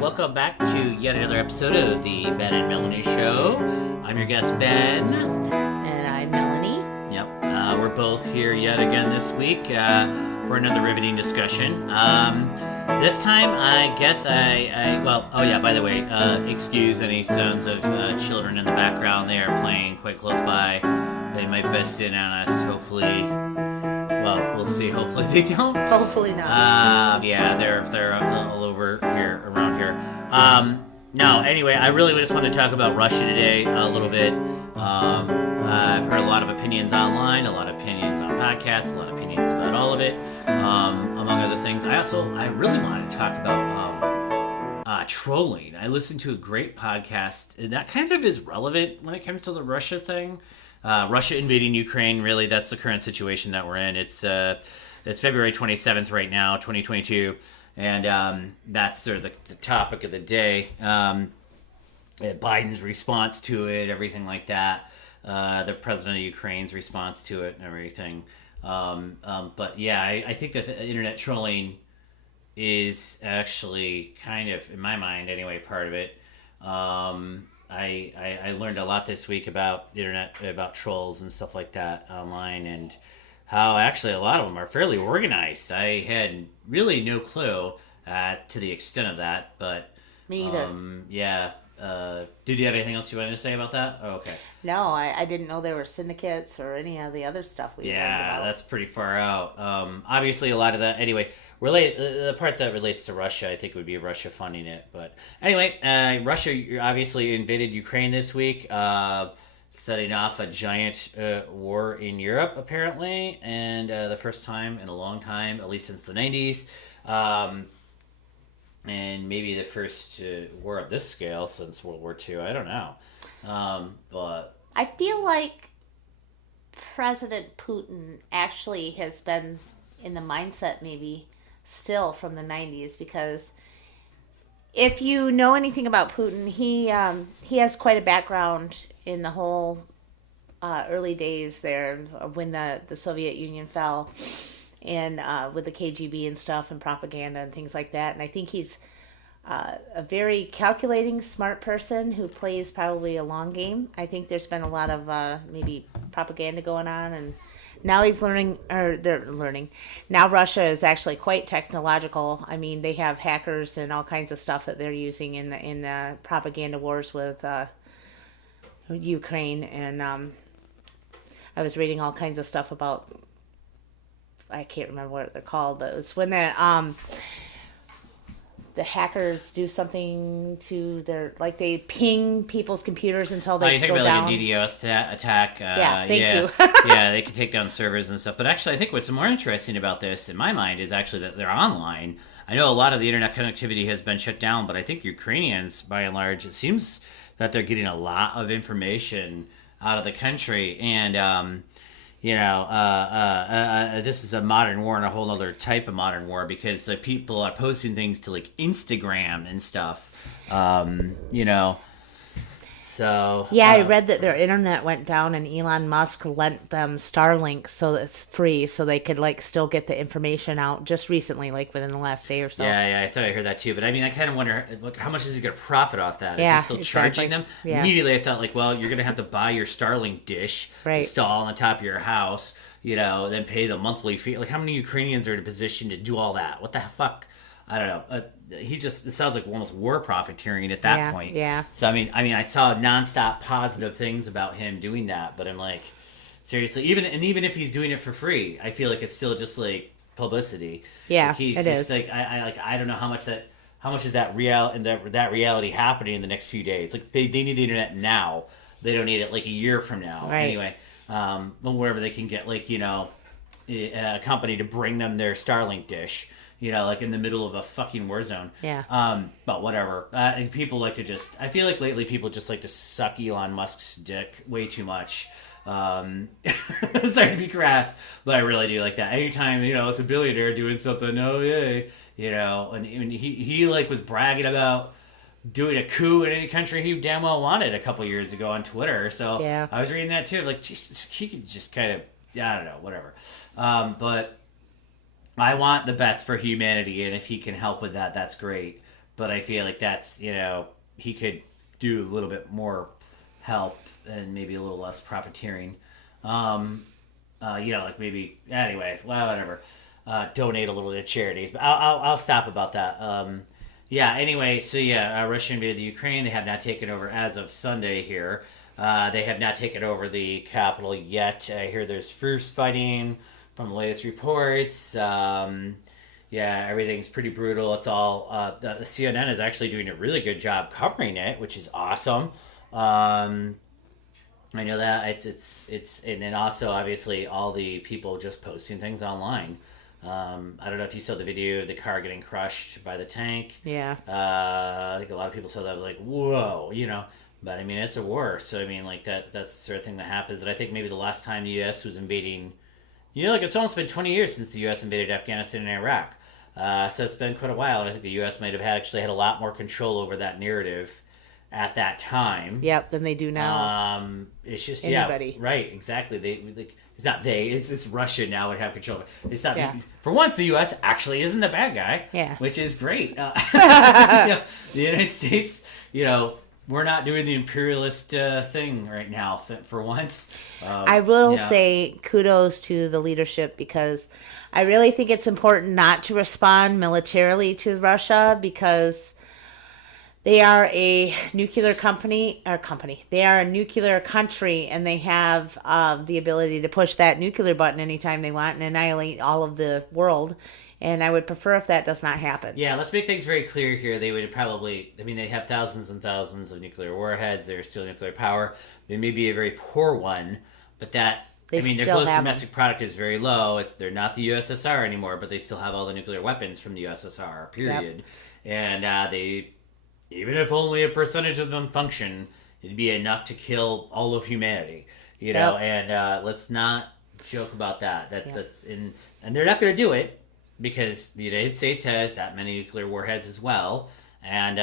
welcome back to yet another episode of the Ben and Melanie Show. I'm your guest, Ben. And I'm Melanie. Yep, we're both here yet again this week for another riveting discussion. This time, I guess by the way, excuse any sounds of children in the background. They are playing quite close by. They might bust in on us, hopefully. Well, we'll see. Hopefully they don't. Hopefully not. Yeah, they're all over here, around here. No, anyway, I really just want to talk about Russia today a little bit. I've heard a lot of opinions online, a lot of opinions on podcasts, a lot of opinions about all of it, among other things. I really want to talk about trolling. I listened to a great podcast, and that kind of is relevant when it comes to the Russia thing. Russia invading Ukraine, really, that's the current situation that we're in. It's February 27th right now, 2022, and that's sort of the topic of the day. Biden's response to it, everything like that. The president of Ukraine's response to it and everything. But yeah, I think that the internet trolling is actually kind of, in my mind anyway, part of it. I learned a lot this week about internet, about trolls and stuff like that online, and how actually a lot of them are fairly organized. I had really no clue to the extent of that, but Me either. Yeah. Did you have anything else you wanted to say about that? Oh, okay. No, I didn't know there were syndicates or any of the other stuff we learned about. That's pretty far out. Obviously, a lot of that. Anyway, the part that relates to Russia, I think, would be Russia funding it. But anyway, Russia obviously invaded Ukraine this week, setting off a giant war in Europe, apparently, and the first time in a long time, at least since the 90s. And maybe the first war of this scale since World War II. I don't know. But I feel like President Putin actually has been in the mindset maybe still from the 90s, because if you know anything about Putin, he has quite a background in the whole early days there when the Soviet Union fell, and with the KGB and stuff and propaganda and things like that. And I think he's a very calculating, smart person who plays probably a long game. I think there's been a lot of maybe propaganda going on, and now he's learning, or they're learning. Now Russia is actually quite technological. I mean, they have hackers and all kinds of stuff that they're using in the propaganda wars with Ukraine. And I was reading all kinds of stuff about, I can't remember what they're called, but it's when the hackers do something to their, like they ping people's computers until they you think go about down. Like a DDoS attack. Thank you. Yeah, they can take down servers and stuff. But actually, I think what's more interesting about this, in my mind, is actually that they're online. I know a lot of the internet connectivity has been shut down, but I think Ukrainians, by and large, it seems that they're getting a lot of information out of the country. And this is a modern war and a whole other type of modern war, because people are posting things to like Instagram and stuff, So I read that their internet went down and Elon Musk lent them Starlink so it's free, so they could like still get the information out just recently, like within the last day or so. Yeah, I thought I heard that too. But I mean, I kind of wonder, look, how much is he going to profit off that? Is Yeah, he still charging them? Yeah. Immediately, I thought, like, well, you're going to have to buy your Starlink dish, Right. install on the top of your house, then pay the monthly fee. Like, how many Ukrainians are in a position to do all that? What the fuck? I don't know. It sounds like almost war profiteering at that point. Yeah. So, I mean, I saw nonstop positive things about him doing that, but I'm like, seriously, even if he's doing it for free, I feel like it's still just like publicity. Yeah, like he's it just is. like, I don't know how much is that real, and that reality happening in the next few days. Like they need the internet now. They don't need it like a year from now. Right. Anyway, wherever they can get a company to bring them their Starlink dish. Like in the middle of a fucking war zone. Yeah. But whatever. People like to I feel like lately people just like to suck Elon Musk's dick way too much. Sorry to be crass, but I really do like that. Anytime, it's a billionaire doing something, oh yay, and he like was bragging about doing a coup in any country he damn well wanted a couple years ago on Twitter. So yeah. I was reading that too. Like, Jesus, he could just kind of, I don't know, whatever. But I want the best for humanity, and if he can help with that, that's great. but I feel like that's, he could do a little bit more help and maybe a little less profiteering. Like maybe, anyway, well, whatever. Donate a little to charities, but I'll stop about that. Anyway, so Russia invaded the Ukraine. They have not taken over as of Sunday here. They have not taken over the capital yet. I hear there's fierce fighting from the latest reports. Everything's pretty brutal. It's all the CNN is actually doing a really good job covering it, which is awesome. I know that it's and then also obviously all the people just posting things online. I don't know if you saw the video of the car getting crushed by the tank. Yeah. I think a lot of people saw that, like, whoa, But I mean, it's a war, so I mean, like that's the sort of thing that happens. And I think maybe the last time the U.S. was invading, it's almost been 20 years since the U.S. invaded Afghanistan and Iraq. So it's been quite a while, and I think the U.S. might have actually had a lot more control over that narrative at that time. Yep, than they do now. It's just anybody. Yeah, right, exactly. It's not it's Russia now would have control. It's not for once the U.S. actually isn't the bad guy. Yeah, which is great. The United States, we're not doing the imperialist thing right now for once. I will say kudos to the leadership, because I really think it's important not to respond militarily to Russia, because they are a nuclear company. They are a nuclear country, and they have the ability to push that nuclear button anytime they want and annihilate all of the world. And I would prefer if that does not happen. Yeah, let's make things very clear here. They would probably, they have thousands and thousands of nuclear warheads. They're still nuclear power. They may be a very poor one, but their gross domestic product is very low. They're not the USSR anymore, but they still have all the nuclear weapons from the USSR, period. Yep. And they, even if only a percentage of them function, it'd be enough to kill all of humanity, know. And let's not joke about that. And they're not going to do it, because the United States has that many nuclear warheads as well, and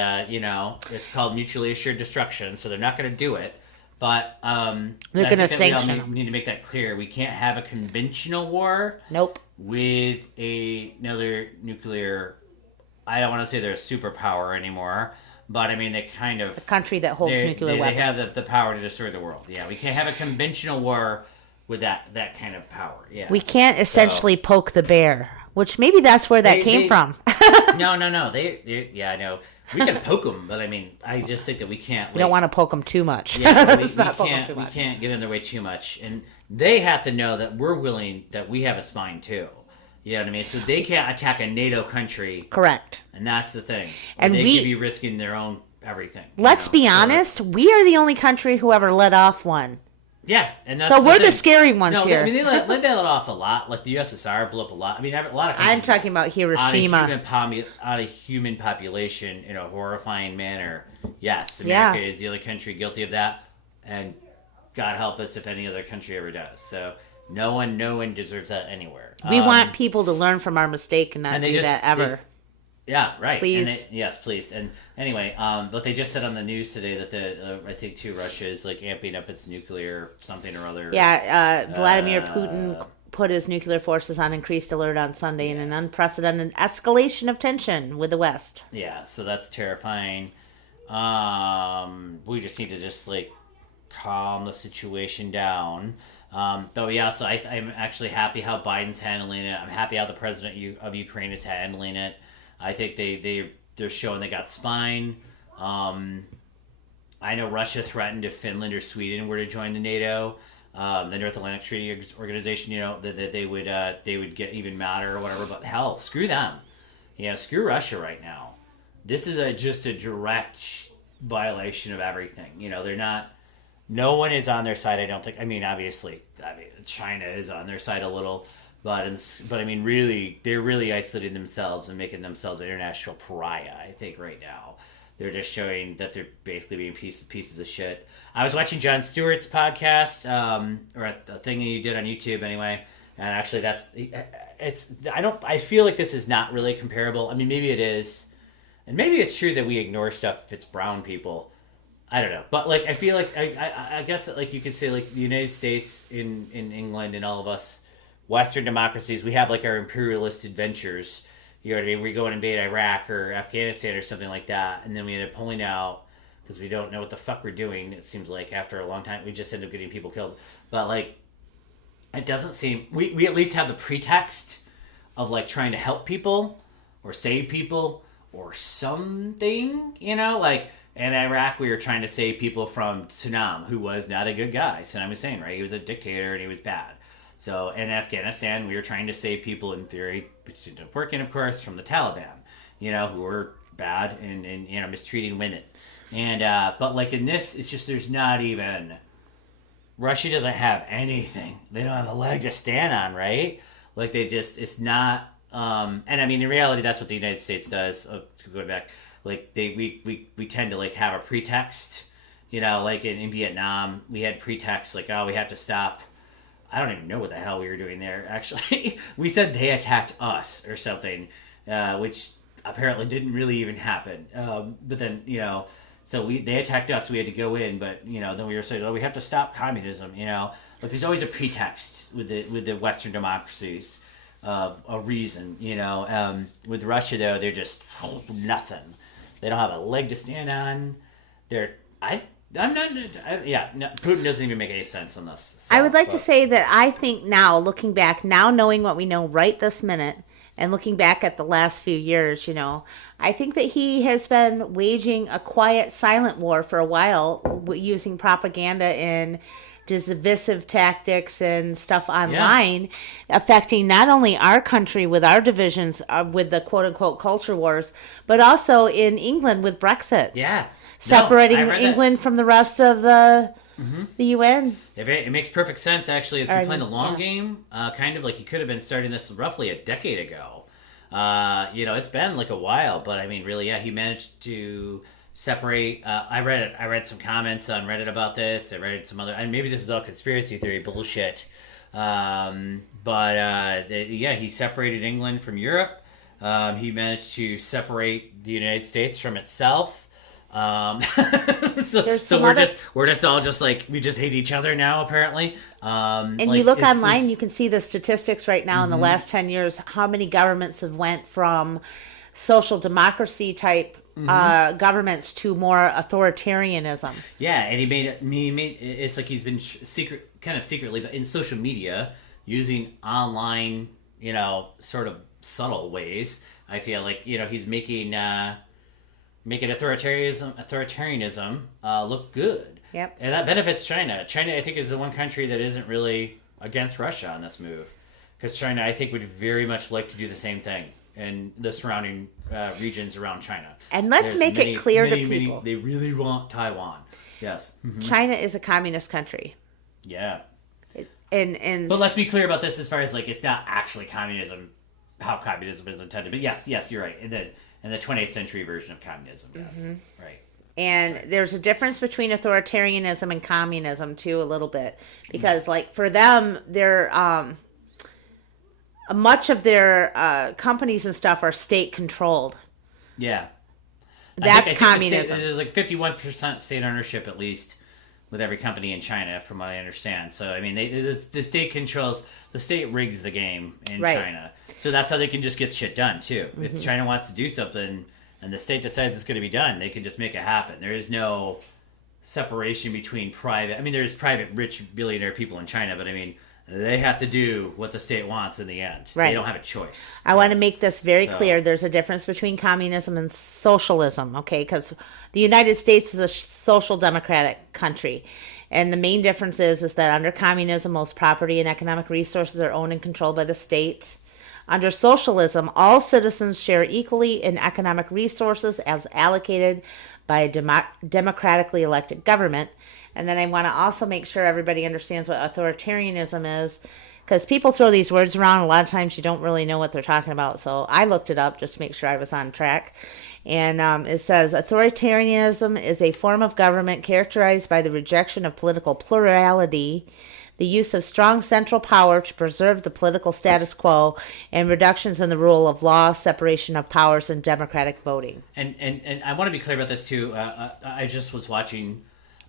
it's called mutually assured destruction, so they're not going to do it. But they're going to sanction. We need to make that clear. We can't have a conventional war. Nope. With another nuclear. I don't want to say they're a superpower anymore, but I mean they kind of a country that holds nuclear weapons. They have the power to destroy the world. Yeah, we can't have a conventional war with that kind of power. Yeah, we can't essentially poke the bear. Which maybe that's where that came from. No. I know. We can poke them, but I mean, I just think that we can't. We don't want to poke them too much. Yeah, we can't get in their way too much. And they have to know that we're willing, that we have a spine too. You know what I mean? So they can't attack a NATO country. Correct. And that's the thing. And they could be risking their own everything. Let's be honest. We are the only country who ever let off one. Yeah, and that's so we're the scary ones here. I mean, they let that off a lot. Like the USSR blew up a lot. I mean, a lot of countries. I'm talking about Hiroshima. On a human population in a horrifying manner. Yes, America is the only country guilty of that, and God help us if any other country ever does. So no one deserves that anywhere. We want people to learn from our mistake and not do that ever. Yeah, right. Please. Yes, please. And anyway, but they just said on the news today that I think too, Russia is like amping up its nuclear something or other. Yeah, Vladimir Putin put his nuclear forces on increased alert on Sunday in an unprecedented escalation of tension with the West. Yeah, so that's terrifying. We just need to calm the situation down. But yeah, so I'm actually happy how Biden's handling it. I'm happy how the president of Ukraine is handling it. I think they're showing they got spine. I know Russia threatened if Finland or Sweden were to join the NATO, the North Atlantic Treaty Organization. That they would get even madder or whatever. But hell, screw them. Yeah, screw Russia right now. This is just a direct violation of everything. They're not. No one is on their side. I don't think. I mean, obviously, China is on their side a little. But I mean, really, they're really isolating themselves and making themselves an international pariah, I think, right now. They're just showing that they're basically being pieces of shit. I was watching Jon Stewart's podcast, or a thing he did on YouTube anyway, and actually I feel like this is not really comparable. I mean, maybe it is, and maybe it's true that we ignore stuff if it's brown people. I don't know. But, I feel like, I guess that, you could say, the United States in England and all of us Western democracies, we have our imperialist adventures, You know what I mean? We go and invade Iraq or Afghanistan or something like that, and then we end up pulling out because we don't know what the fuck we're doing. It seems like after a long time, we just end up getting people killed. But like, it doesn't seem we at least have the pretext of like trying to help people or save people or something, you know, like in Iraq we were trying to save people from Saddam, who was not a good guy. Saddam Hussein, right? He was a dictator and he was bad. So in Afghanistan we were trying to save people in theory, which ended up working, of course, from the Taliban, you know, who were bad and you know, mistreating women. And but like in this, it's just there's not even, Russia doesn't have anything. They don't have a leg to stand on, right? Like they just, it's not. And I mean, in reality, that's what the United States does. Going back, like we tend to like have a pretext. You know, like in Vietnam, we had pretext like, oh, we have to stop. I don't even know what the hell we were doing there. Actually, we said they attacked us or something, which apparently didn't really even happen. But then, you know. So they attacked us, so we had to go in, but you know, then we were saying, oh, we have to stop communism, you know. But there's always a pretext with the Western democracies, a reason, you know. With Russia though, they're just nothing. They don't have a leg to stand on. Putin doesn't even make any sense on this. So, I would like to say that I think now, looking back, now knowing what we know right this minute, and looking back at the last few years, you know, I think that he has been waging a quiet, silent war for a while, using propaganda and divisive tactics and stuff online, affecting not only our country with our divisions, with the quote-unquote culture wars, but also in England with Brexit. Yeah. Separating England from the rest of the UN. It makes perfect sense, actually, if you're playing the long game. Kind of like you could have been starting this roughly a decade ago. You know, it's been like a while, but I mean, really, yeah, he managed to separate. I read some comments on Reddit about this. I read some other, and maybe this is all conspiracy theory bullshit. He separated England from Europe. He managed to separate the United States from itself. So we're just all just like, we just hate each other now, apparently. And like, you look online, you can see the statistics right now in the last 10 years, how many governments have went from social democracy type governments to more authoritarianism. Yeah, and he made it's like he's been secretly, but in social media, using online, you know, sort of subtle ways. I feel like, you know, he's making authoritarianism look good. Yep. And that benefits China. China, I think, is the one country that isn't really against Russia on this move. Because China, I think, would very much like to do the same thing in the surrounding regions around China. And let's make it clear to people. They really want Taiwan. Yes. Mm-hmm. China is a communist country. Yeah. But let's be clear about this as far as, like, it's not actually communism, how communism is intended. But yes, you're right. In the 20th century version of communism, yes. Right. And there's a difference between authoritarianism and communism, too, a little bit. Because, like, for them, they're... much of their companies and stuff are state-controlled. Yeah. That's communism. There's like 51% state ownership, at least, with every company in China, from what I understand. So, I mean, the state controls... The state rigs the game in China. So that's how they can just get shit done, too. If China wants to do something and the state decides it's going to be done, they can just make it happen. There is no separation between private... I mean, there's private, rich, billionaire people in China, but I mean... They have to do what the state wants in the end. Right. They don't have a choice. I want to make this very clear. There's a difference between communism and socialism, okay? Because the United States is a social democratic country. And the main difference is that under communism, most property and economic resources are owned and controlled by the state. Under socialism, all citizens share equally in economic resources as allocated by a democratically elected government. And then I want to also make sure everybody understands what authoritarianism is, because people throw these words around. A lot of times you don't really know what they're talking about. So I looked it up just to make sure I was on track. And it says authoritarianism is a form of government characterized by the rejection of political plurality, the use of strong central power to preserve the political status quo, and reductions in the rule of law, separation of powers, and democratic voting. And I want to be clear about this too. I just was watching...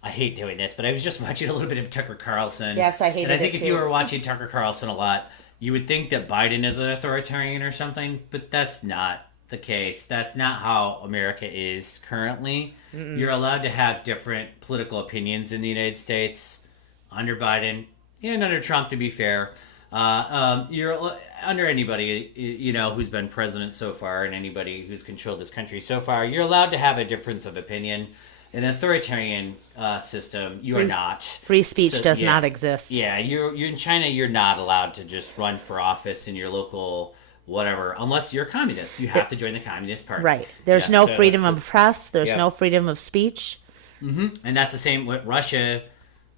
I hate doing this, but I was just watching a little bit of Tucker Carlson. Yes, I hated it. And I think if too. you were watching Tucker Carlson a lot, you would think that Biden is an authoritarian or something, but that's not the case. That's not how America is currently. You're allowed to have different political opinions in the United States under Biden and under Trump, to be fair. You're under anybody, who's been president so far, and anybody who's controlled this country so far. You're allowed to have a difference of opinion. In an authoritarian system, you are not. Free speech does not exist. Yeah, you're in China. You're not allowed to just run for office in your local whatever, unless you're a communist. You have to join the Communist Party. Right. There's no freedom of press. There's no freedom of speech. Mm-hmm. And that's the same with Russia.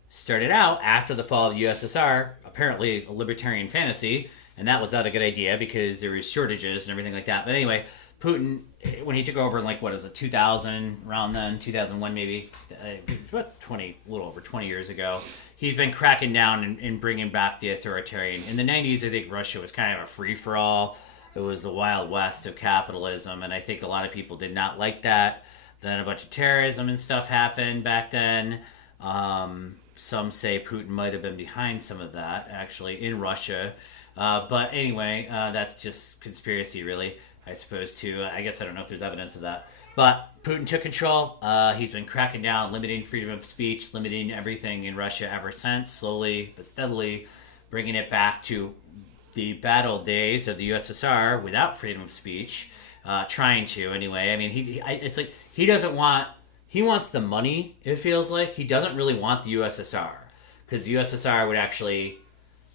Started out after the fall of the USSR, apparently a libertarian fantasy, and that was not a good idea because there was shortages and everything like that. But anyway, Putin, when he took over in 2000, around then, 2001 maybe, about a little over 20 years ago, he's been cracking down and bringing back the authoritarian. In the 90s, I think Russia was kind of a free-for-all. It was the Wild West of capitalism, and I think a lot of people did not like that. Then a bunch of terrorism and stuff happened back then. Some say Putin might have been behind some of that, actually, in Russia. But anyway, that's just conspiracy, really, I suppose, too. I guess I don't know if there's evidence of that. But Putin took control. He's been cracking down, limiting freedom of speech, limiting everything in Russia ever since, slowly but steadily, bringing it back to the bad old days of the USSR without freedom of speech. Trying to, anyway. I mean, it's like he doesn't want... He wants the money, it feels like. He doesn't really want the USSR. Because the USSR would actually,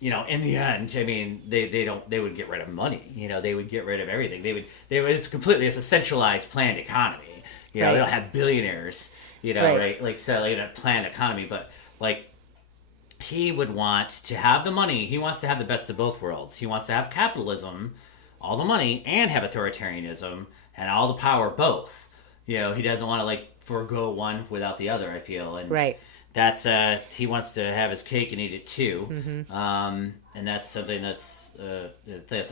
in the end, I mean, they would get rid of money. They would get rid of everything. It's a centralized planned economy. They don't have billionaires, right? A planned economy. But, he would want to have the money. He wants to have the best of both worlds. He wants to have capitalism, all the money, and have authoritarianism, and all the power both. He doesn't want to, forego one without the other, I feel. And right. That's he wants to have his cake and eat it too. Mm-hmm. And that's something that's a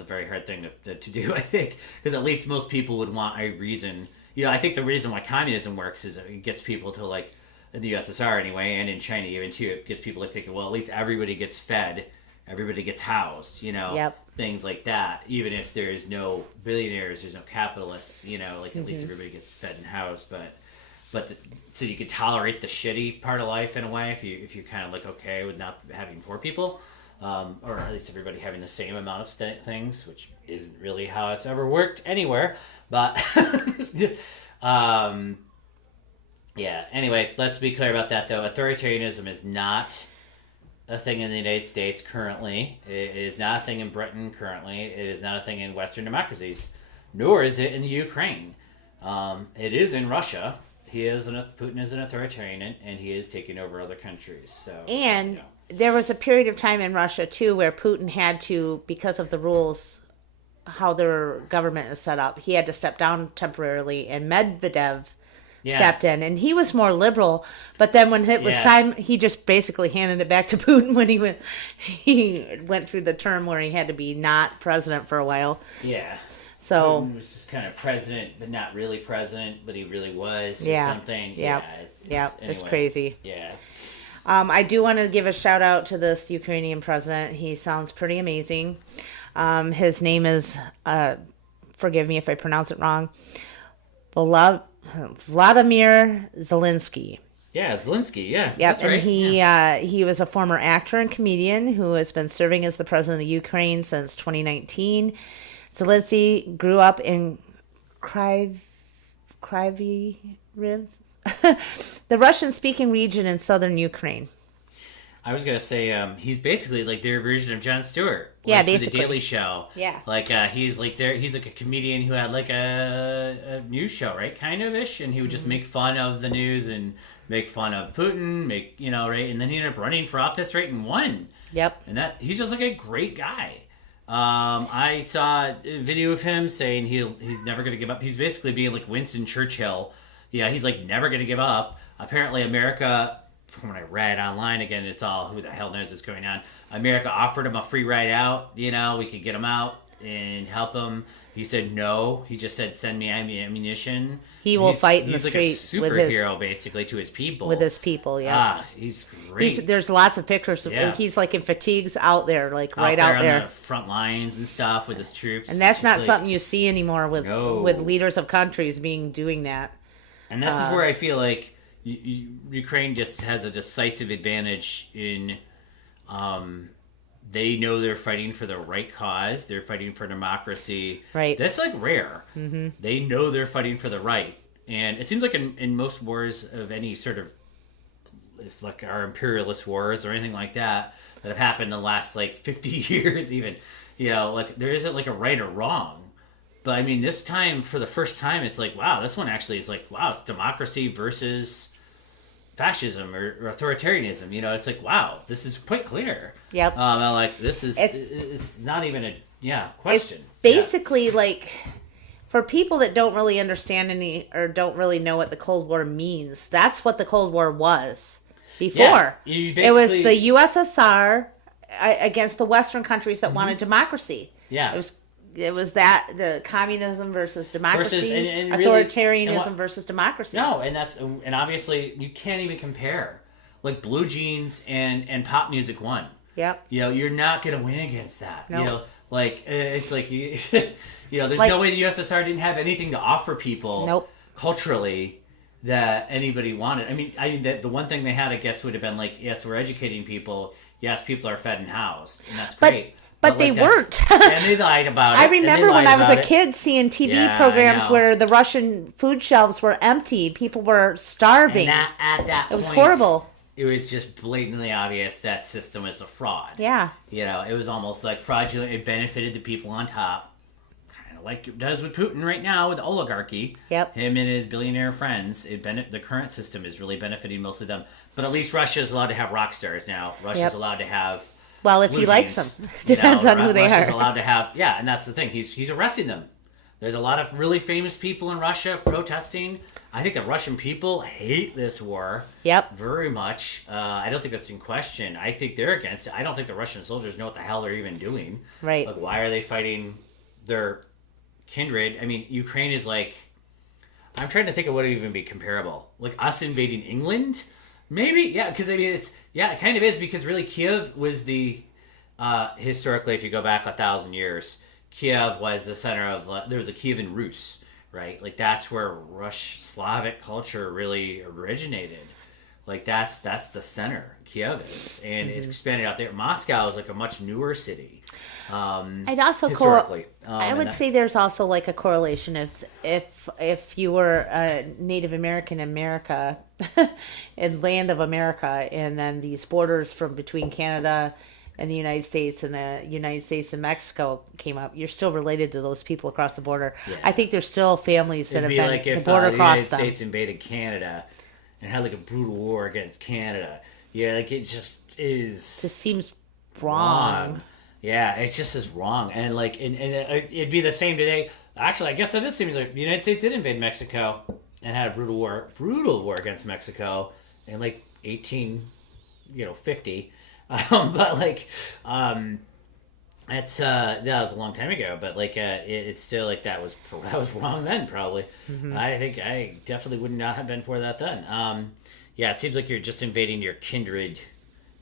very hard thing to do, I think, because at least most people would want a reason. I think the reason why communism works is it gets people to, in the USSR anyway, and in China even too, it gets people to think, well, at least everybody gets fed, everybody gets housed, Yep. Things like that. Even if there's no billionaires, there's no capitalists, at least everybody gets fed and housed, so you could tolerate the shitty part of life in a way if you're kind of okay with not having poor people, or at least everybody having the same amount of things, which isn't really how it's ever worked anywhere. But yeah. Anyway, let's be clear about that though. Authoritarianism is not a thing in the United States currently. It is not a thing in Britain currently. It is not a thing in Western democracies, nor is it in the Ukraine. It is in Russia. Putin is an authoritarian, and he is taking over other countries. So, and there was a period of time in Russia too where Putin had to, because of the rules, how their government is set up, he had to step down temporarily, and Medvedev stepped in, and he was more liberal. But then when it was time, he just basically handed it back to Putin when he went through the term where he had to be not president for a while. Yeah. So Putin was just kind of president, but not really president, but he really was, or something. Yep. Anyway. It's crazy. Yeah. I do want to give a shout out to this Ukrainian president. He sounds pretty amazing. His name is, forgive me if I pronounce it wrong, Vladimir Zelensky. Yeah, Zelensky, yeah. Yep, that's right. And he was a former actor and comedian who has been serving as the president of the Ukraine since 2019. Zelensky grew up in Kryvyi Rih, the Russian-speaking region in southern Ukraine. I was gonna say he's basically their version of Jon Stewart. Basically. The Daily Show. Yeah. He's he's a comedian who had a news show, right? Kind of ish, and he would just make fun of the news and make fun of Putin, right? And then he ended up running for office, right, and won. Yep. And he's just a great guy. I saw a video of him saying he's never going to give up. He's basically being like Winston Churchill. Yeah, he's never going to give up. Apparently America, from what I read online, again, it's all who the hell knows what's going on. America offered him a free ride out. We could get him out and help him. He said no. He just said, "Send me ammunition." He will fight in the He's like street a with his- superhero, basically, to his people. with his people. Yeah, he's great. there's lots of pictures. Yeah. He's like in fatigues out there, like right out out there there. on the front lines and stuff with his troops. And that's It's not just something you see anymore with No. leaders of countries doing that. And this is where I feel like Ukraine just has a decisive advantage in. They know they're fighting for the right cause. They're fighting for democracy. Right. That's like rare. Mm-hmm. They know they're fighting for the right. And it seems like in most wars of any sort of, it's like our imperialist wars or anything like that have happened in the last like 50 years even, like there isn't like a right or wrong. But I mean, this time, for the first time, it's like, wow, this one actually is like, wow, it's democracy versus fascism or authoritarianism. It's like, wow, this is quite clear. Yep. I'm like, this is it's not even a question. It's basically like, for people that don't really understand or don't really know what the Cold War means, that's what the Cold War was before. It was the USSR against the Western countries that wanted democracy. Yeah. It was that, the communism versus democracy, and really, authoritarianism versus democracy. No, and obviously you can't even compare, like Blue Jeans and pop music won. Yep. You're not gonna win against that. Nope. It's like there's Like- no way the USSR didn't have anything to offer people. Nope. Culturally that anybody wanted. I mean, the one thing they had, I guess, would have been like, yes, we're educating people. Yes, people are fed and housed, and that's great. But they weren't. And they lied about it. I remember when I was a kid seeing TV Yeah, I programs know. where the Russian food shelves were empty. People were starving. And at that It was point, horrible. It was just blatantly obvious that system was a fraud. Yeah. It was almost like fraudulent. It benefited the people on top, kind of like it does with Putin right now with the oligarchy. Yep. Him and his billionaire friends. The current system is really benefiting most of them. But at least Russia is allowed to have rock stars now. Russia's Yep. allowed to have. Well, if Blue he likes Jeans. them. Depends on who they Russia's are. allowed to have, and that's the thing. He's arresting them. There's a lot of really famous people in Russia protesting. I think the Russian people hate this war. Yep. Very much. I don't think that's in question. I think they're against it. I don't think the Russian soldiers know what the hell they're even doing. Right. Like, why are they fighting their kindred? I mean, Ukraine is like, I'm trying to think of what would even be comparable. Like us invading England? Maybe, yeah, because I mean, it kind of is, because really Kiev was historically, if you go back 1,000 years, Kiev was the center of, there was a Kievan Rus, right? Like that's where Slavic culture really originated. Like that's the center, Kiev is, and it expanded out there. Moscow is like a much newer city. I'd also historically. I would say there's also like a correlation if you were a Native American in America and land of America, and then these borders from between Canada and the United States and the United States and Mexico came up, you're still related to those people across the border. Yeah. I think there's still families that It'd have be been like if the border the crossed United them. States invaded Canada and had like a brutal war against Canada. Yeah, like it just is Just seems wrong. Yeah, it's just as wrong. And like, and it'd be the same today. Actually, I guess that is similar. The United States did invade Mexico and had a brutal war against Mexico in like 1850. But like, that's that was a long time ago. But like, it's still like that was wrong then probably. I think I definitely would not have been for that then. Yeah, it seems like you're just invading your kindred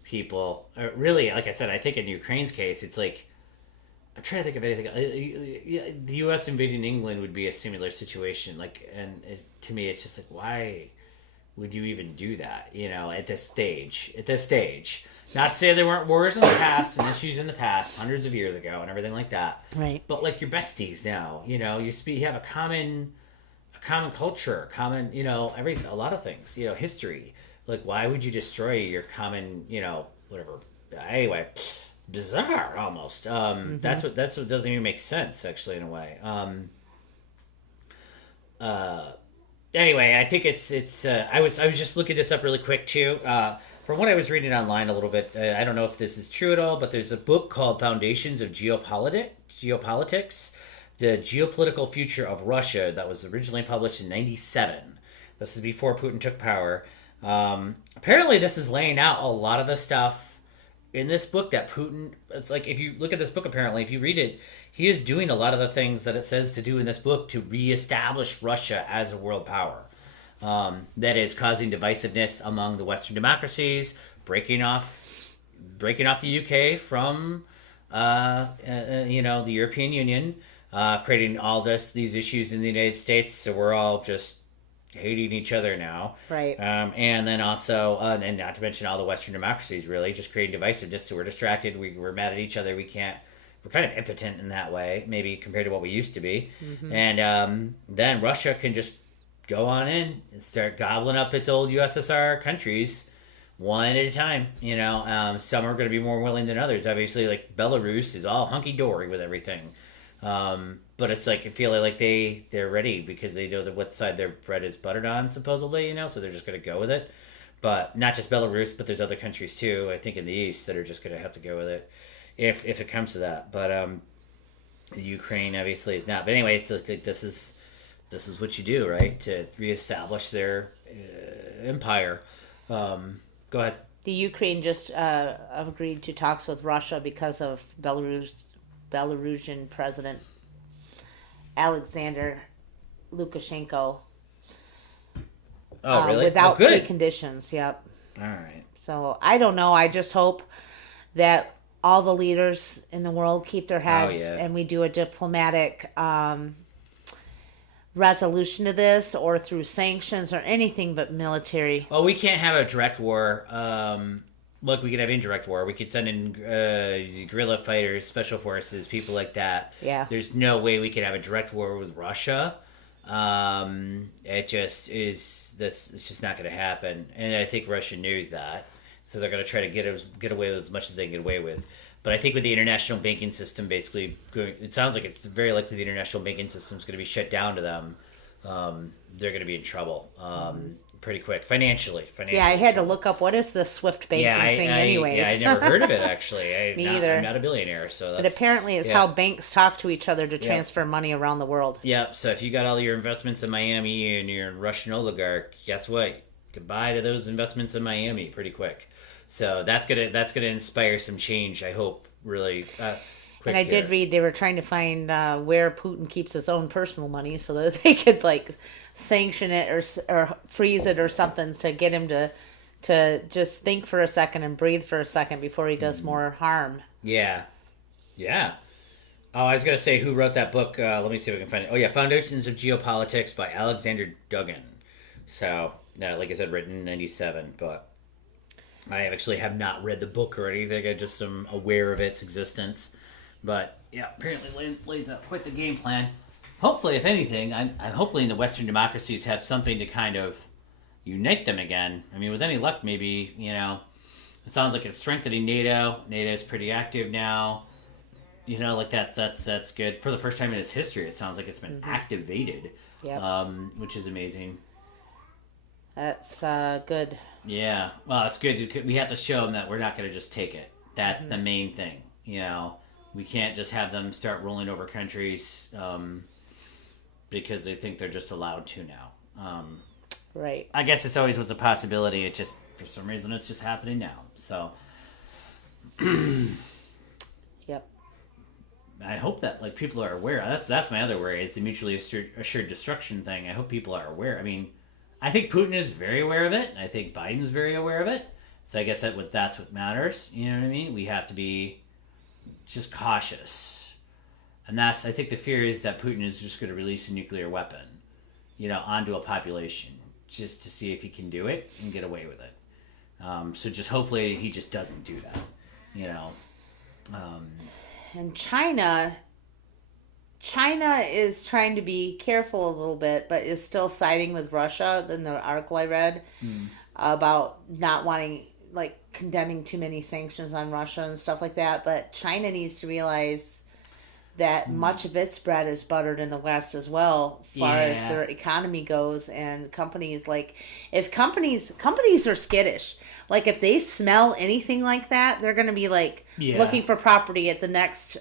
people. Really, like I said, I think in Ukraine's case, it's like, I'm trying to think of anything. The U.S. invading England would be a similar situation. Like, and to me, it's just like, why would you even do that? At this stage. Not to say there weren't wars in the past and issues in the past, hundreds of years ago, and everything like that. Right. But like your besties now, you have a common culture, a lot of things, history. Like, why would you destroy your common, whatever? Anyway, bizarre almost. That's what doesn't even make sense, actually, in a way. Anyway, I think it's. I was just looking this up really quick too. From what I was reading online a little bit, I don't know if this is true at all, but there's a book called Foundations of Geopolitics, the Geopolitical Future of Russia, that was originally published in 1997. This is before Putin took power. Apparently, this is laying out a lot of the stuff in this book that Putin, it's like, if you look at this book, apparently, if you read it, he is doing a lot of the things that it says to do in this book to reestablish Russia as a world power. That is causing divisiveness among the Western democracies, breaking off the UK from the European Union, creating all these issues in the United States, so we're all just hating each other now. Right. And then also, and not to mention all the Western democracies, really, just creating divisiveness, so we're distracted, we're mad at each other, we're kind of impotent in that way, maybe compared to what we used to be. Mm-hmm. And then Russia can just go on in and start gobbling up its old USSR countries one at a time. Some are going to be more willing than others. Obviously, like Belarus is all hunky-dory with everything. But it's like, I feel like they're ready because they know what side their bread is buttered on, supposedly, so they're just going to go with it. But not just Belarus, but there's other countries too, I think in the East, that are just going to have to go with it if it comes to that. But Ukraine obviously is not. But anyway, it's like this is what you do, right, to reestablish their empire. Go ahead. The Ukraine just agreed to talks with Russia because of Belarusian President Alexander Lukashenko. Oh, really? Without good. preconditions, yep. All right. So, I don't know. I just hope that all the leaders in the world keep their heads and we do a diplomatic resolution to this, or through sanctions or anything but military. Well, we can't have a direct war. Look, we could have indirect war. We could send in guerrilla fighters, special forces, people like that. Yeah. There's no way we could have a direct war with Russia. It's just not going to happen. And I think Russia knows that. So they're going to try to get away with as much as they can get away with. But I think with the international banking system basically going, it sounds like it's very likely the international banking system is going to be shut down to them. They're going to be in trouble. Pretty quick financially. Yeah, I had to look up what is the SWIFT banking thing, anyways. Yeah, I never heard of it actually. Me either. I'm not a billionaire, so that's. But apparently, it's how banks talk to each other to transfer money around the world. Yeah. So if you got all your investments in Miami and you're a Russian oligarch, guess what? Goodbye to those investments in Miami pretty quick. So that's gonna inspire some change. I hope really. And I did read they were trying to find where Putin keeps his own personal money so that they could sanction it or freeze it or something to get him to just think for a second and breathe for a second before he does more harm. Yeah. Oh, I was gonna say, who wrote that book? Let me see if I can find it. Oh yeah, Foundations of Geopolitics by Alexander Dugin. So, like I said, written in '97, but I actually have not read the book or anything. I just am aware of its existence. But yeah, apparently lays out quite the game plan. Hopefully, if anything, I'm hopefully the Western democracies have something to kind of unite them again. I mean, with any luck, maybe, it sounds like it's strengthening NATO. NATO's pretty active now. That's good. For the first time in its history, it sounds like it's been activated, which is amazing. That's good. Yeah, well, it's good. We have to show them that we're not going to just take it. That's the main thing, We can't just have them start rolling over countries because they think they're just allowed to now. Right. I guess it's always was a possibility. It just, for some reason, it's just happening now. So, yep. I hope that people are aware. That's my other worry, is the mutually assured destruction thing. I hope people are aware. I mean, I think Putin is very aware of it. I think Biden's very aware of it. So I guess that's what matters. You know what I mean? We have to be just cautious. And I think the fear is that Putin is just going to release a nuclear weapon, onto a population just to see if he can do it and get away with it. So just hopefully he just doesn't do that, And China is trying to be careful a little bit, but is still siding with Russia in the article I read about not wanting, condemning too many sanctions on Russia and stuff like that. But China needs to realize that much of its bread is buttered in the West as well, as far as their economy goes. And companies, if companies are skittish. If they smell anything like that, they're going to be looking for property at the next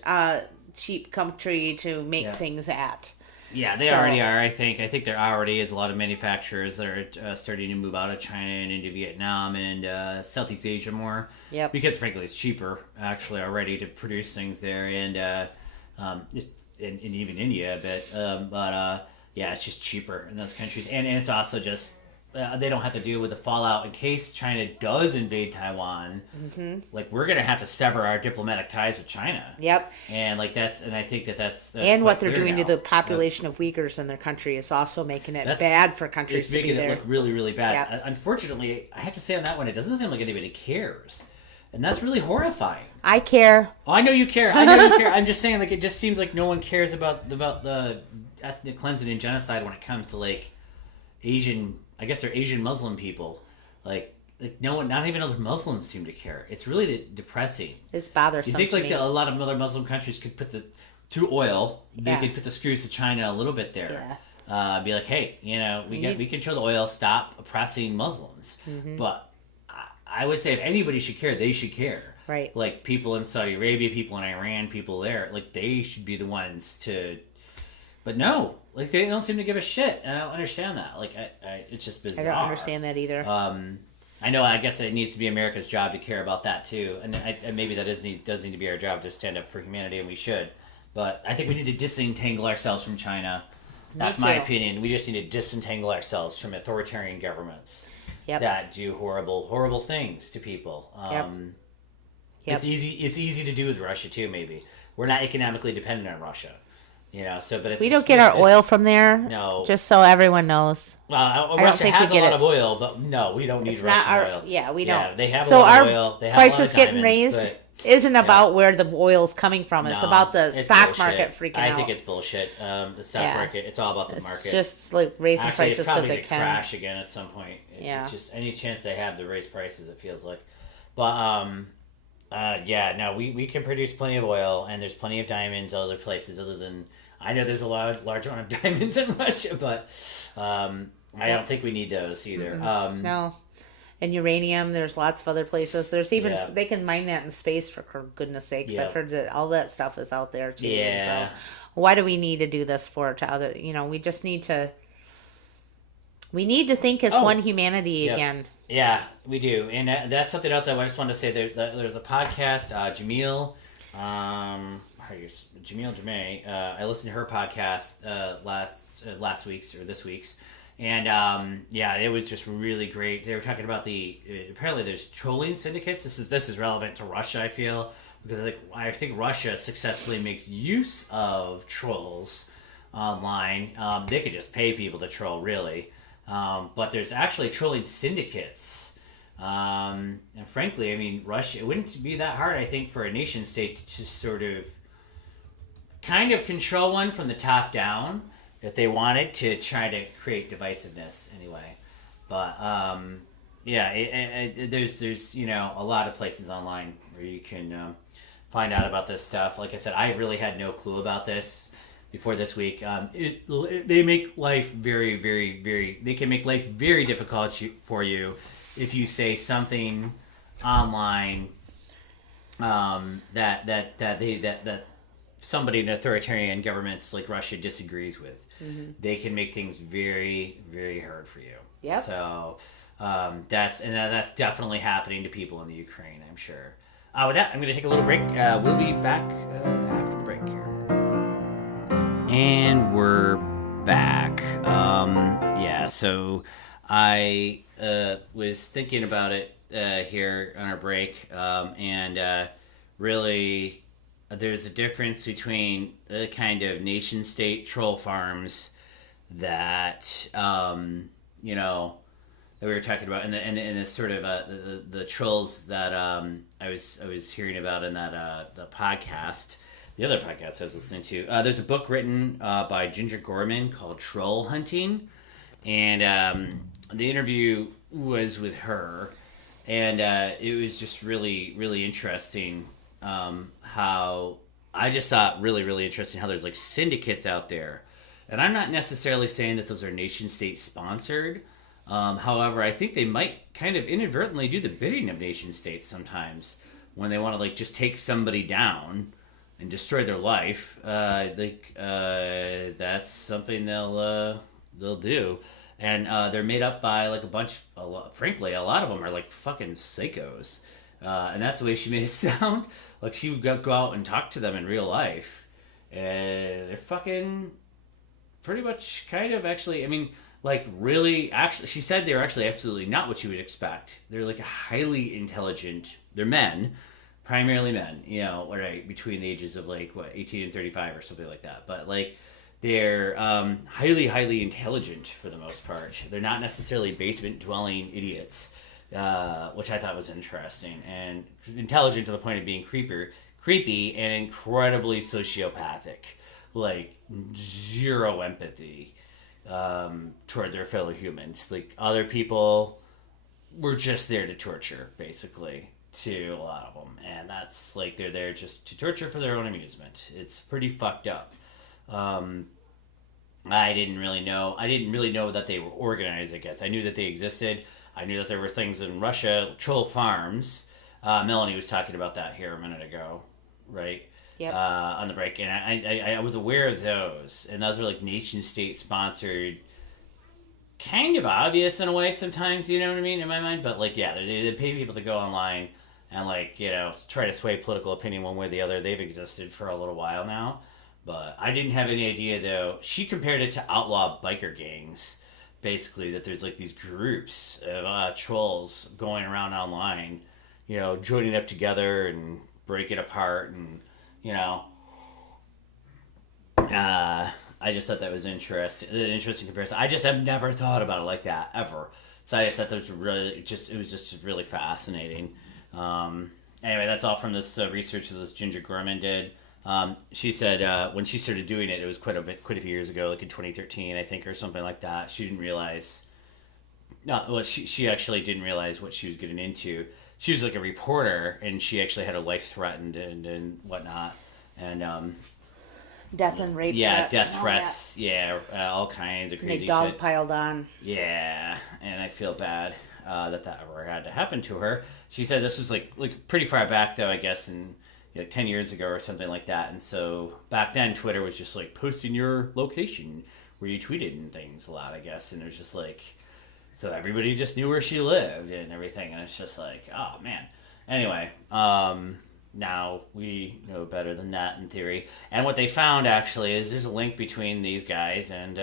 cheap country to make things at. Yeah, they already are. I think there already is a lot of manufacturers that are starting to move out of China and into Vietnam and Southeast Asia more. Yep. Because frankly, it's cheaper actually already to produce things there, and even India a bit. Yeah, it's just cheaper in those countries, and it's also just they don't have to deal with the fallout in case China does invade Taiwan. Mm-hmm. Like, we're gonna have to sever our diplomatic ties with China. Yep. And I think that's and what they're doing to the population of Uyghurs in their country is also making it bad for countries to be there. It's making it look really, really bad. Yep. Unfortunately, I have to say on that one, it doesn't seem like anybody cares, and that's really horrifying. I care. Oh, I know you care. I'm just saying, like, it just seems like no one cares about the ethnic cleansing and genocide when it comes to like Asian. I guess they're Asian Muslim people. Like no one, not even other Muslims seem to care. It's really depressing. It's bothersome. You think like a lot of other Muslim countries could put through oil, they could put the screws to China a little bit there. Yeah. Be like, hey, we control the oil. Stop oppressing Muslims. Mm-hmm. But I would say if anybody should care, they should care. Right. Like people in Saudi Arabia, people in Iran, people there. Like they should be the ones to. But no, like they don't seem to give a shit, and I don't understand that. Like, it's just bizarre. I don't understand that either. I know. I guess it needs to be America's job to care about that too, and maybe that does need to be our job to stand up for humanity, and we should. But I think we need to disentangle ourselves from China. That's my opinion. We just need to disentangle ourselves from authoritarian governments that do horrible, horrible things to people. It's easy to do with Russia too. Maybe we're not economically dependent on Russia. But we don't get our oil from there. No, just so everyone knows. Well, Russia has a lot of oil, but no, we don't need Russian oil. Yeah, we don't. Yeah, they have a lot of oil. They have prices getting raised isn't about where the oil's coming from. It's about the stock market freaking out. I think it's bullshit. The stock market, it's all about the market. Just like raising prices because they can. Crash again at some point. It's just any chance they have to raise prices, it feels like. But we can produce plenty of oil, and there's plenty of diamonds other places other than. I know there's a large amount of diamonds in Russia, but I don't think we need those either. No. And uranium, there's lots of other places. There's even, they can mine that in space for goodness sakes. I've heard that all that stuff is out there too. Yeah. So why do we need to do this to other, we just need to, think as one humanity again. Yeah, we do. And that's something else I just wanted to say. There's a podcast, Jamil Jameh. I listened to her podcast last week's or this week's, and it was just really great. They were talking about apparently there's trolling syndicates. This is relevant to Russia, I feel, because I think Russia successfully makes use of trolls online. They could just pay people to troll, really, but there's actually trolling syndicates. And frankly, I mean, Russia, it wouldn't be that hard, I think, for a nation state to sort of kind of control one from the top down if they wanted to try to create divisiveness anyway. But there's a lot of places online where you can find out about this stuff. Like I said, I really had no clue about this before this week. They make life very, very, very. They can make life very difficult for you if you say something online that somebody in authoritarian governments like Russia disagrees with. Mm-hmm. They can make things very, very hard for you. Yep. So that's definitely happening to people in the Ukraine, I'm sure. With that, I'm going to take a little break. We'll be back after the break here. And we're back. So I was thinking about it here on our break, and really there's a difference between the kind of nation state troll farms that that we were talking about, and the sort of the trolls that I was hearing about in that the podcast, the other podcast I was listening to. There's a book written by Ginger Gorman called Troll Hunting, and the interview was with her, and it was just really, really interesting. How I just thought really, really interesting how there's like syndicates out there, and I'm not necessarily saying that those are nation state sponsored. However, I think they might kind of inadvertently do the bidding of nation states sometimes when they want to like just take somebody down. and destroy their life, that's something they'll do. And they're made up by like frankly, a lot of them are like fucking psychos. And that's the way she made it sound. Like she would go out and talk to them in real life. And they're fucking pretty much kind of actually, I mean, like really, actually, she said they're actually absolutely not what you would expect. They're like a highly intelligent, they're men, primarily men, you know, right, between the ages of like, 18 and 35 or something like that. But like, they're highly, highly intelligent for the most part. They're not necessarily basement dwelling idiots, which I thought was interesting. And intelligent to the point of being creepy and incredibly sociopathic. Like, zero empathy toward their fellow humans. Like, other people were just there to torture, basically, to a lot of them. And that's, like, they're there just to torture for their own amusement. It's pretty fucked up. I didn't really know that they were organized, I guess. I knew that they existed. I knew that there were things in Russia, troll farms. Melanie was talking about that here a minute ago, right? Yep. On the break. And I was aware of those. And those were like nation state sponsored, kind of obvious in a way sometimes, you know what I mean, in my mind. But like, yeah, they pay people to go online and like, you know, try to sway political opinion one way or the other. They've existed for a little while now. But I didn't have any idea, though. She compared it to outlaw biker gangs, basically, that there's like these groups of trolls going around online, you know, joining up together and breaking apart, and, you know, I just thought that was an interesting comparison. I just have never thought about it like that, ever. So I just thought that was it was just really fascinating. Anyway, that's all from this research that this Ginger Gorman did. She said when she started doing it, it was quite a few years ago, like in 2013, I think, or something like that. She didn't realize. She actually didn't realize what she was getting into. She was like a reporter, and she actually had her life threatened and whatnot, and death and rape. Yeah, threats death threats. Yeah, all kinds of crazy shit. They shit. piled on. Yeah, and I feel bad that ever had to happen to her. She said this was like pretty far back though, I guess, and. 10 years ago or something like that. And so back then Twitter was just like posting your location where you tweeted and things a lot, I guess. And it was just like, so everybody just knew where she lived and everything. And it's just like, oh man. Anyway, now we know better than that in theory. And what they found actually is there's a link between these guys and,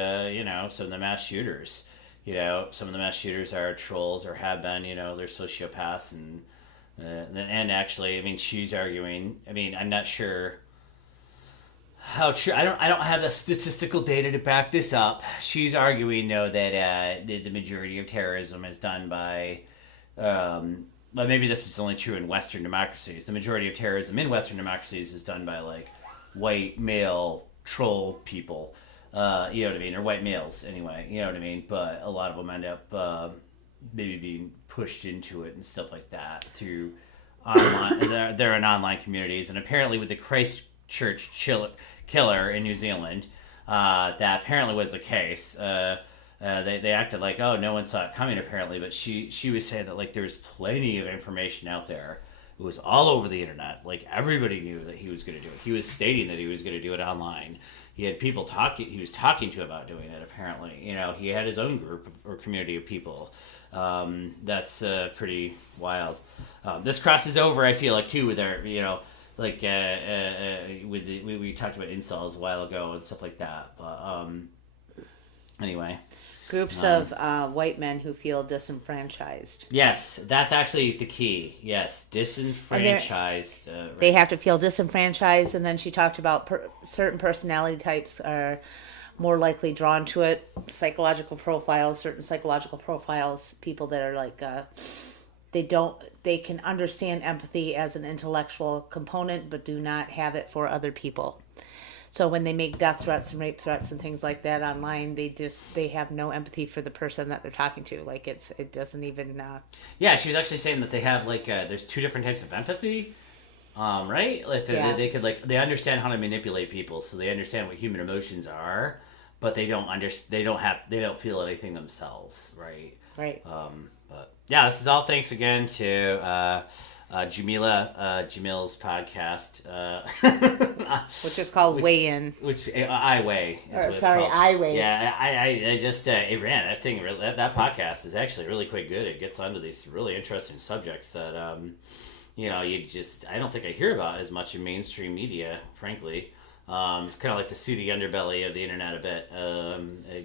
some of the mass shooters. Some of the mass shooters are trolls or have been, they're sociopaths and actually, I mean, she's arguing. I mean, I'm not sure how true. I don't have the statistical data to back this up. She's arguing though that the majority of terrorism is done by. Well, maybe this is only true in Western democracies. The majority of terrorism in Western democracies is done by like white male troll people. You know what I mean, or white males anyway. You know what I mean. But a lot of them end up. Maybe being pushed into it and stuff like that through online. They're in online communities, and apparently with the Christchurch killer in New Zealand, that apparently was the case. They acted like, oh, no one saw it coming apparently, but she was saying that like there's plenty of information out there. It was all over the internet. Like everybody knew that he was going to do it. He was stating that he was going to do it online. He had people he was talking to about doing it apparently. He had his own group or community of people. That's pretty wild. This crosses over, I feel like, too, with our, we talked about incels a while ago and stuff like that. But anyway. Groups of white men who feel disenfranchised. Yes, that's actually the key. Yes, disenfranchised. Right. They have to feel disenfranchised, and then she talked about certain personality types are more likely drawn to it. Certain psychological profiles, people that are like, they can understand empathy as an intellectual component, but do not have it for other people. So when they make death threats and rape threats and things like that online, they have no empathy for the person that they're talking to. Like it doesn't even. Yeah, she was actually saying that they have there's two different types of empathy, right? Like they could they understand how to manipulate people, so they understand what human emotions are, but they don't they don't feel anything themselves, right? Right. But yeah, this is all thanks again to Jamil's podcast, which is called Weigh In. Which I Weigh. I Weigh. Yeah, I just it ran that thing. That podcast is actually really quite good. It gets onto these really interesting subjects that I don't think I hear about as much in mainstream media, frankly. Kind of like the seedy underbelly of the internet a bit,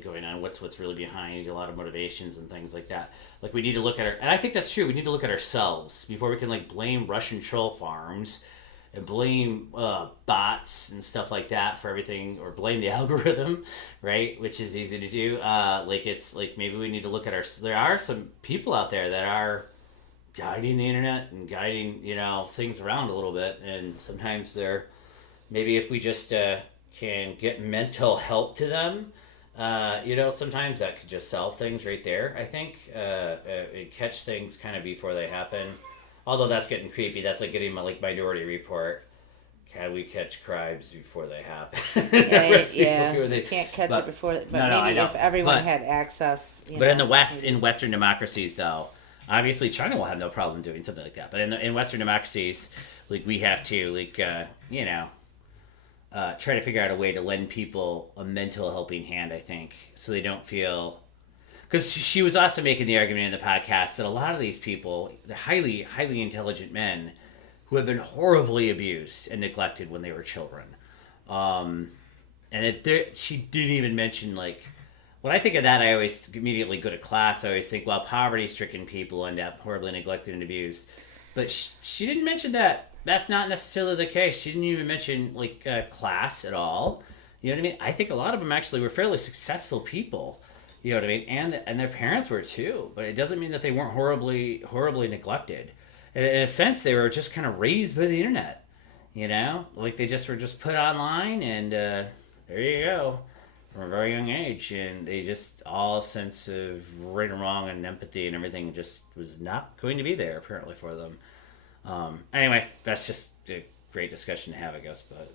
going on what's really behind a lot of motivations and things like that. Like we need to look at and I think that's true. We need to look at ourselves before we can like blame Russian troll farms and blame bots and stuff like that for everything, or blame the algorithm, right? Which is easy to do. It's like maybe we need to look at there are some people out there that are guiding the internet and guiding things around a little bit, and sometimes they're. Maybe if we just can get mental help to them, sometimes that could just solve things right there, I think. Catch things kind of before they happen. Although that's getting creepy. That's like getting Minority Report. Can we catch crimes before they happen? You can't catch it before. But maybe if everyone had access. But in the West, in Western democracies, though, obviously China will have no problem doing something like that. But in Western democracies, we have to, try to figure out a way to lend people a mental helping hand, I think, so they don't feel... Because she was also making the argument in the podcast that a lot of these people, the highly, highly intelligent men who have been horribly abused and neglected when they were children. She didn't even mention, when I think of that, I always immediately go to class. I always think, well, poverty-stricken people end up horribly neglected and abused. But she didn't mention that. That's not necessarily the case. She didn't even mention class at all. You know what I mean? I think a lot of them actually were fairly successful people. You know what I mean? And their parents were too. But it doesn't mean that they weren't horribly neglected. In a sense, they were just kind of raised by the internet. They just were put online, and there you go, from a very young age, and they just all sense of right and wrong and empathy and everything just was not going to be there apparently for them. Anyway, that's just a great discussion to have, I guess. But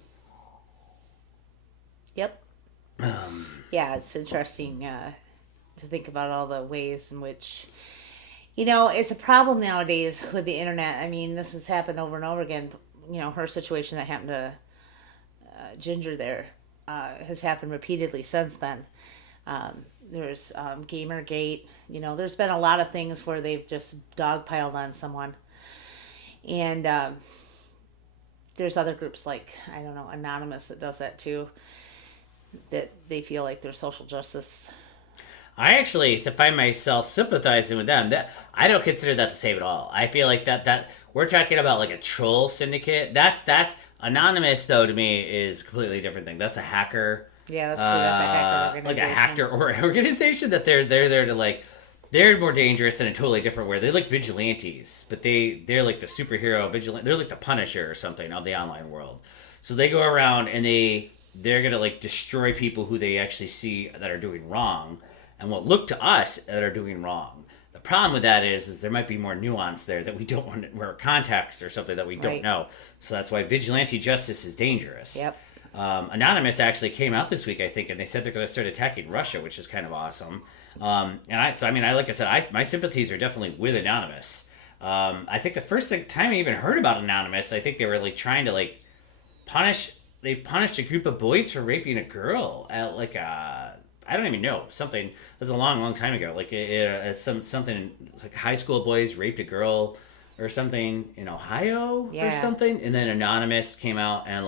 yep. Yeah, it's interesting to think about all the ways in which, it's a problem nowadays with the internet. I mean, this has happened over and over again. Her situation that happened to Ginger there has happened repeatedly since then. There's Gamergate. There's been a lot of things where they've just dogpiled on someone. And there's other groups like, I don't know, Anonymous that does that too, that they feel like they're social justice. I actually, to find myself sympathizing with them, that I don't consider that the same at all. I feel like that we're talking about a troll syndicate. That's Anonymous, though, to me is a completely different thing. That's a hacker. Yeah, that's true. That's a hacker organization. A hacker or organization that they're there to they're more dangerous in a totally different way. They're like vigilantes, but they're like the superhero vigilant. They're like the Punisher or something of the online world. So they go around and they're gonna destroy people who they actually see that are doing wrong, and what look to us that are doing wrong. The problem with that is there might be more nuance there that we don't want, or context or something that we don't know. So that's why vigilante justice is dangerous. Yep. Anonymous actually came out this week, I think, and they said they're going to start attacking Russia, which is kind of awesome. Like I said, my sympathies are definitely with Anonymous. I think the first time I even heard about Anonymous, I think they were trying to punish. They punished a group of boys for raping a girl at I don't even know, something. It was a long, long time ago. Something like high school boys raped a girl or something in Ohio or something, and then Anonymous came out and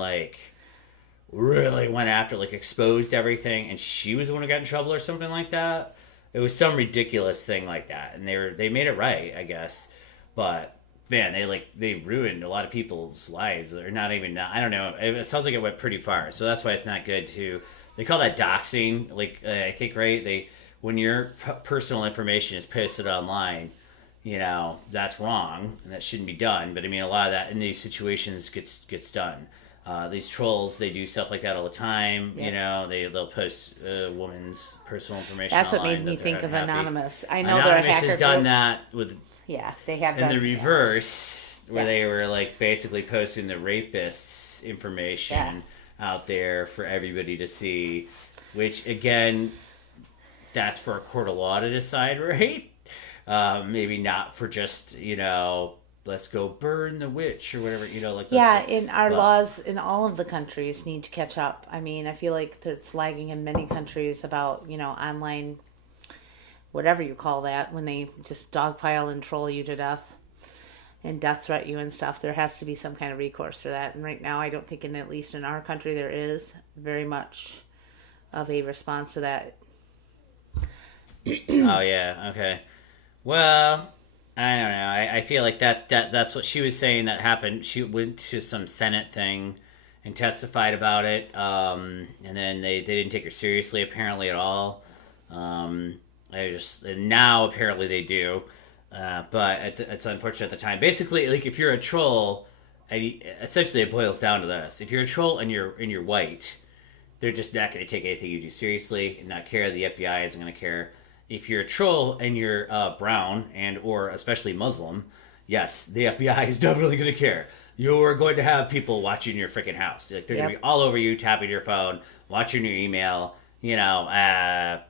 really went after, exposed everything, and she was the one who got in trouble or something like that. It was some ridiculous thing like that, and they made it right, I guess. But man, they ruined a lot of people's lives. They're not even, I don't know. It sounds like it went pretty far, so that's why it's not good to. They call that doxing. I think, right? When your personal information is posted online, that's wrong and that shouldn't be done. But I mean, a lot of that in these situations gets done. These trolls, they do stuff like that all the time. Yep. They'll post a woman's personal information. That's what made me think of Anonymous. I know Anonymous they're a hacker has done group. That with. Yeah, they have. In the reverse, where they were basically posting the rapists' information out there for everybody to see. which again, that's for a court of law to decide, right? Maybe not for just, let's go burn the witch or whatever, like Yeah, in our laws in all of the countries need to catch up. I mean, I feel like it's lagging in many countries about, online, whatever you call that, when they just dogpile and troll you to death and death threat you and stuff. There has to be some kind of recourse for that. And right now, I don't think, at least in our country, there is very much of a response to that. Oh, yeah, okay. Well, I don't know. I feel like that's what she was saying that happened. She went to some Senate thing and testified about it, and then they didn't take her seriously apparently at all. And now apparently they do, but it's unfortunate at the time. Basically, like if you're a troll, essentially it boils down to this: if you're a troll and you're white, they're just not going to take anything you do seriously and not care. The FBI isn't going to care. If you're a troll and you're brown or especially Muslim, yes, the FBI is definitely going to care. You're going to have people watching your freaking house. Like they're going to be all over you, tapping your phone, watching your email. Like,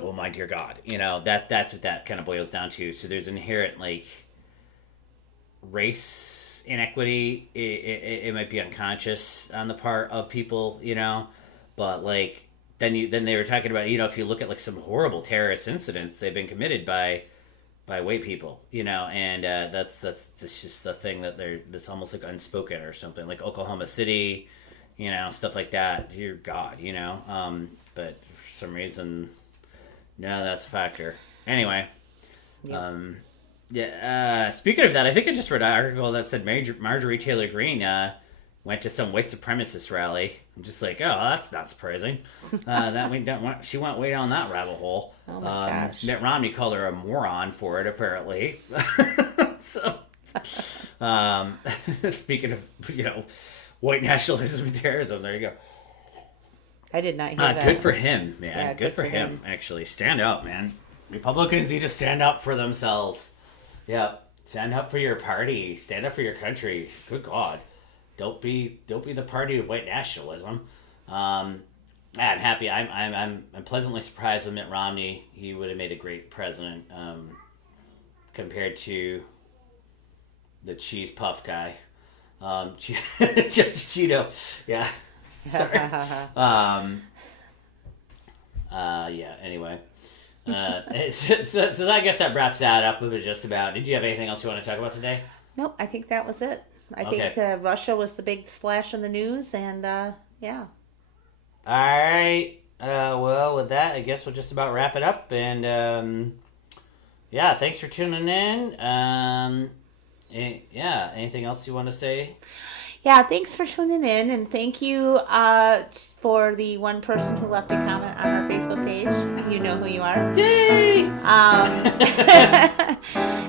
oh my dear God, that's what that kind of boils down to. So there's inherent like race inequity. It might be unconscious on the part of people, but like. Then they were talking about, if you look at like some horrible terrorist incidents, they've been committed by white people, and that's just the thing that's almost like unspoken or something, like Oklahoma City, stuff like that. Dear God, but for some reason, no, that's a factor. Anyway, speaking of that, I think I just read an article that said Marjorie Taylor Greene went to some white supremacist rally. I'm just like, oh, that's not surprising. She went way down that rabbit hole. Oh my gosh. Mitt Romney called her a moron for it, apparently. So, speaking of, white nationalism and terrorism, there you go. I did not hear that. Good for him, man. Yeah, good for him, actually. Stand up, man. Republicans need to stand up for themselves. Yeah, stand up for your party. Stand up for your country. Good God. Don't be the party of white nationalism. I'm happy. I'm pleasantly surprised with Mitt Romney. He would have made a great president compared to the cheese puff guy, just Cheeto. Yeah. Sorry. Yeah. Anyway. So I guess that wraps that up. It was just about. Did you have anything else you want to talk about today? Nope. I think that was it. I think Russia was the big splash in the news, and yeah. All right. Well, with that, I guess we'll just about wrap it up. And yeah, thanks for tuning in. Yeah, anything else you want to say? Yeah, thanks for tuning in, and thank you for the one person who left a comment on our Facebook page. You know who you are. Yay!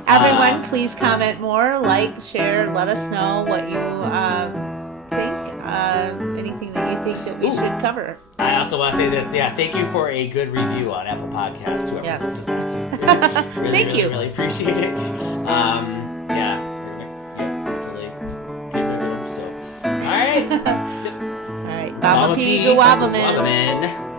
Everyone, please comment more, like, share, let us know what you think, anything that you think that we should cover. I also want to say this. Yeah, thank you for a good review on Apple Podcasts. Yes. Thank you. Really appreciate it. Yeah. Hopefully get rid of them. So, all right. All right. Baba P. Guavaman.